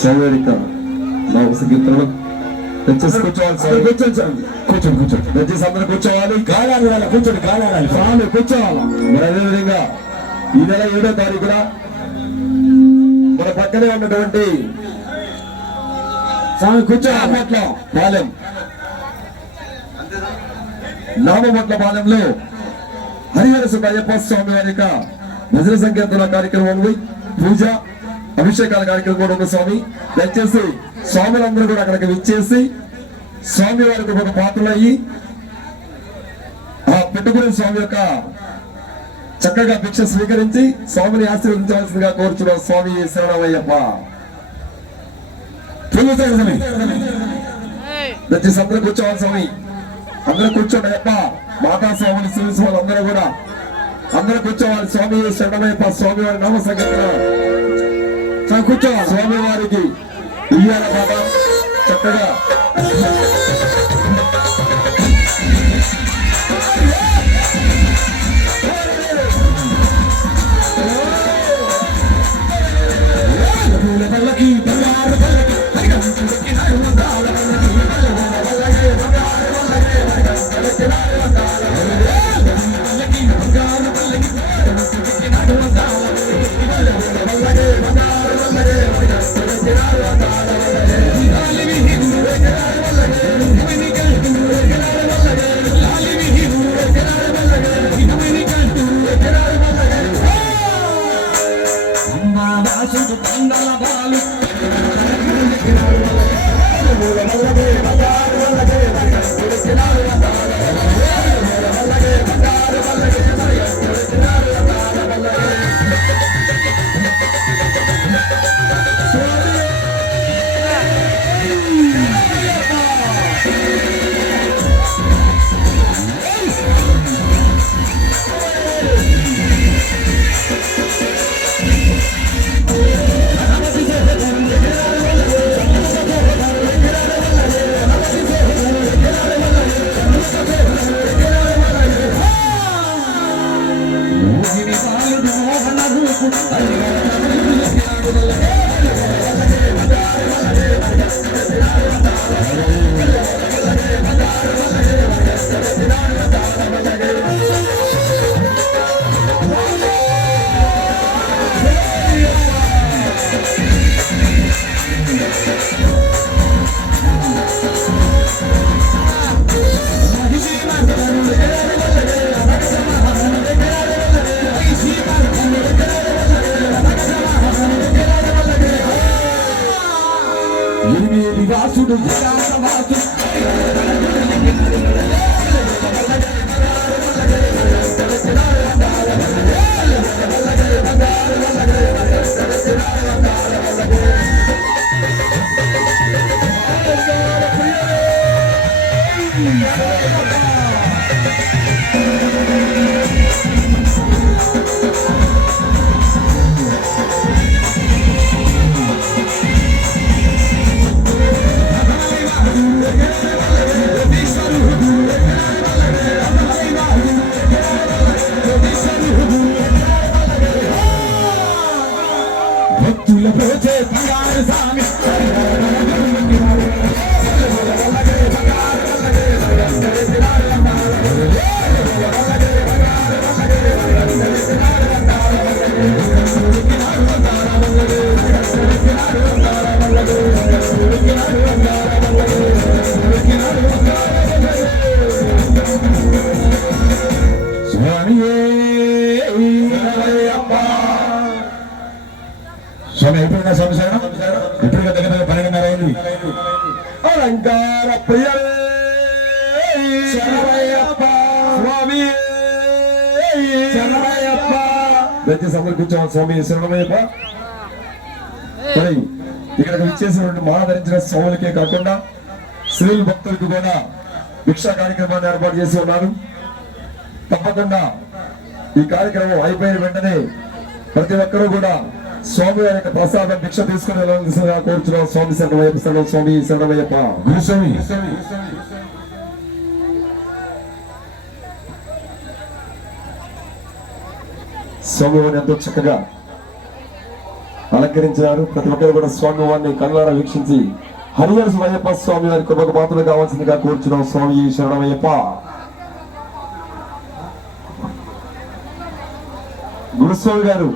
సౌకర్యంగా నా సంగీతంలో కూర్చోవాలి. కూర్చోండి దయచేసి అందరూ కూర్చోవాలి. గాలి వాళ్ళ కూర్చోండి, గాలి ఆడాలి, స్వామి కూర్చోవాలి. మరి అదేవిధంగా ఈ నెల 7వ తారీఖున మన పక్కనే ఉన్నటువంటి స్వామి కూర్చోట్ల పాలెం నామమట్ల పాలెంలో హరిహర సుబ్బయ్యప్ప స్వామి వారి యొక్క భజన సంకీర్తన కార్యక్రమం ఉంది. పూజ అభిషేకాల కార్యక్రమం కూడా ఉంది. స్వామి దయచేసి స్వాములందరూ కూడా అక్కడికి విచ్చేసి స్వామి వారికి ఒక పాత్రలయ్యి ఆ పెట్టుకుని స్వామి యొక్క చక్కగా భిక్ష స్వీకరించి స్వామిని ఆశీర్వదించవలసిందిగా కోరుచున్నాం. స్వామి శరణమయ్యప్ప. దయచేసి అందరూ కూర్చోవాలి. స్వామి అందరూ కూర్చోండి. అయ్యప్ప మాతా స్వామిని శ్రీ వాళ్ళందరూ కూడా అందరూ కూర్చోవాలి. స్వామి శరణమయ్యప్ప. స్వామి వారి నామ సంకీర్తన కూర్చోవాలి. స్వామి వారికి ఇయ్యాల బాబా చక్కగా స్వామి అయిపోయిందా? స్వామి శరణం. ఇప్పుడు దగ్గర 12:30 అయింది. అలంకార ప్రియ శరణమయ్యప్ప స్వామి శరణమయ్యప్ప. దయచేసి అందరూ కూర్చోవాలి. స్వామి శరణమయ్యప్ప. ఇక్కడికి విచ్చేసినటువంటి మాల ధరించిన స్వాములకే కాకుండా స్త్రీల భక్తులకు కూడా భిక్షా కార్యక్రమాన్ని ఏర్పాటు చేసి ఉన్నారు. తప్పకుండా ఈ కార్యక్రమం అయిపోయిన వెంటనే ప్రతి ఒక్కరూ కూడా స్వామి వారి యొక్క ప్రసాదం భిక్ష తీసుకుని వెళ్ళాల్సిందిగా కోరుచున్నాం. స్వామి శరణమయ్యప్ప, శరణం స్వామి శరణమయ్యప్ప. గురుస్వామి స్వామి వారిని ఎంతో చక్కగా అలంకరించారు. ప్రతి ఒక్కరు కూడా స్వామి వారిని కళ్ళారా వీక్షించి హరిహర అయ్యప్ప స్వామి వారి కృపకు పాత్రలు కావాల్సిందిగా కోరుచున్నాం. స్వామి శరణమయ్యప్ప. గురుస్వామి గారు